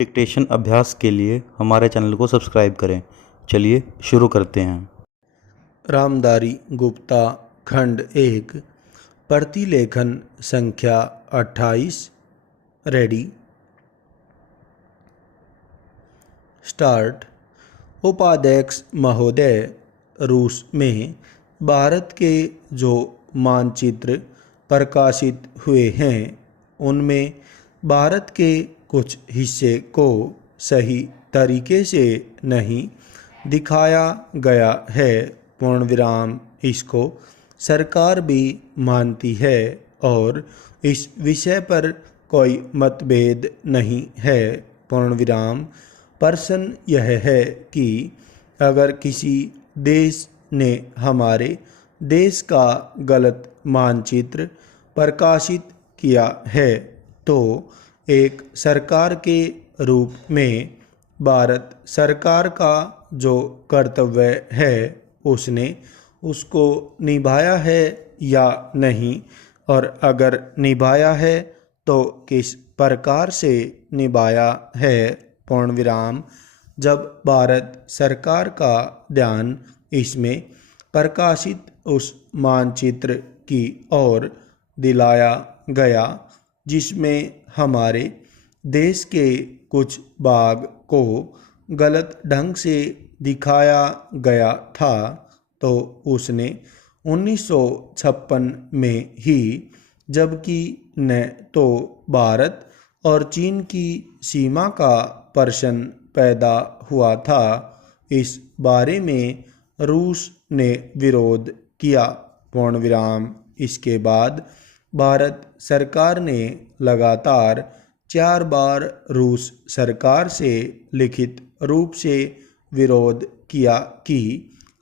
Dictation अभ्यास के लिए हमारे चैनल को सब्सक्राइब करें। चलिए शुरू करते हैं। रामधारी गुप्ता खंड 1 प्रतिलेखन संख्या 28 रेडी स्टार्ट। उपाध्यक्ष महोदय, रूस में भारत के जो मानचित्र प्रकाशित हुए हैं उनमें भारत के कुछ हिस्से को सही तरीके से नहीं दिखाया गया है। पूर्ण विराम इसको सरकार भी मानती है और इस विषय पर कोई मतभेद नहीं है। पूर्ण विराम प्रश्न यह है कि अगर किसी देश ने हमारे देश का गलत मानचित्र प्रकाशित किया है तो एक सरकार के रूप में भारत सरकार का जो कर्तव्य है उसने उसको निभाया है या नहीं, और अगर निभाया है तो किस प्रकार से निभाया है। पूर्ण विराम जब भारत सरकार का ध्यान इसमें प्रकाशित उस मानचित्र की ओर दिलाया गया जिसमें हमारे देश के कुछ भाग को गलत ढंग से दिखाया गया था, तो उसने 1956 में ही, जबकि न तो भारत और चीन की सीमा का प्रश्न पैदा हुआ था, इस बारे में रूस ने विरोध किया। पूर्ण विराम इसके बाद भारत सरकार ने लगातार 4 बार रूस सरकार से लिखित रूप से विरोध किया कि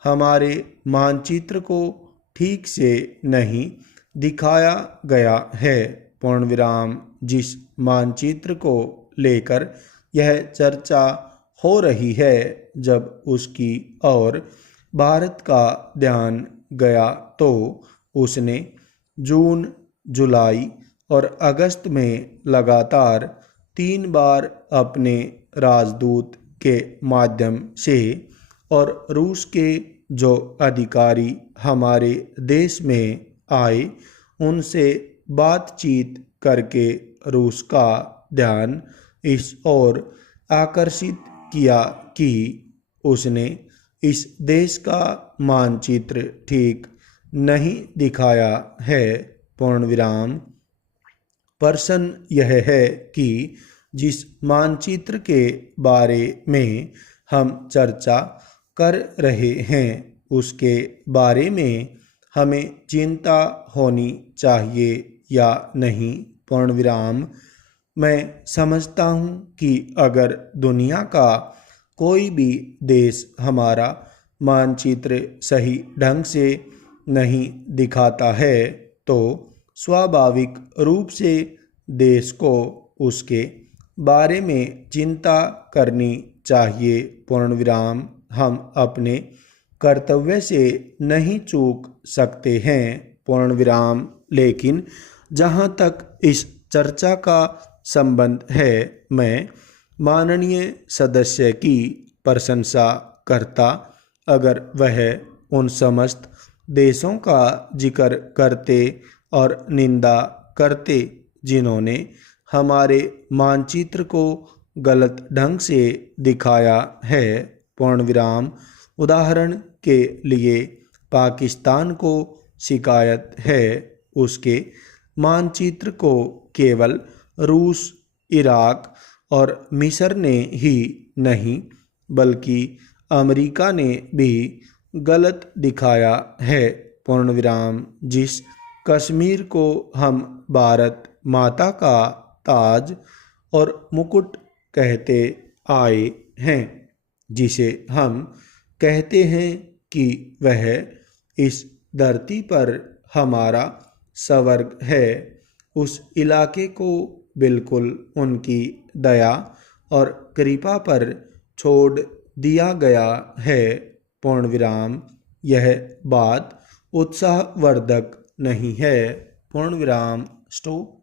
हमारे मानचित्र को ठीक से नहीं दिखाया गया है। पूर्ण विराम जिस मानचित्र को लेकर यह चर्चा हो रही है, जब उसकी ओर भारत का ध्यान गया तो उसने जून, जुलाई और अगस्त में लगातार 3 बार अपने राजदूत के माध्यम से और रूस के जो अधिकारी हमारे देश में आए उनसे बातचीत करके रूस का ध्यान इस ओर आकर्षित किया कि उसने इस देश का मानचित्र ठीक नहीं दिखाया है। पूर्ण विराम प्रश्न यह है कि जिस मानचित्र के बारे में हम चर्चा कर रहे हैं उसके बारे में हमें चिंता होनी चाहिए या नहीं। पूर्ण विराम मैं समझता हूँ कि अगर दुनिया का कोई भी देश हमारा मानचित्र सही ढंग से नहीं दिखाता है तो स्वाभाविक रूप से देश को उसके बारे में चिंता करनी चाहिए। पूर्ण विराम हम अपने कर्तव्य से नहीं चूक सकते हैं। पूर्ण विराम लेकिन जहाँ तक इस चर्चा का संबंध है, मैं माननीय सदस्य की प्रशंसा करता अगर वह उन समस्त देशों का जिक्र करते और निंदा करते जिन्होंने हमारे मानचित्र को गलत ढंग से दिखाया है। पूर्ण विराम उदाहरण के लिए पाकिस्तान को शिकायत है उसके मानचित्र को केवल रूस, इराक और मिस्र ने ही नहीं बल्कि अमेरिका ने भी गलत दिखाया है। पूर्ण विराम जिस कश्मीर को हम भारत माता का ताज और मुकुट कहते आए हैं, जिसे हम कहते हैं कि वह इस धरती पर हमारा स्वर्ग है, उस इलाके को बिल्कुल उनकी दया और कृपा पर छोड़ दिया गया है। पूर्ण विराम यह बात उत्साहवर्धक नहीं है। पूर्ण विराम स्टॉप।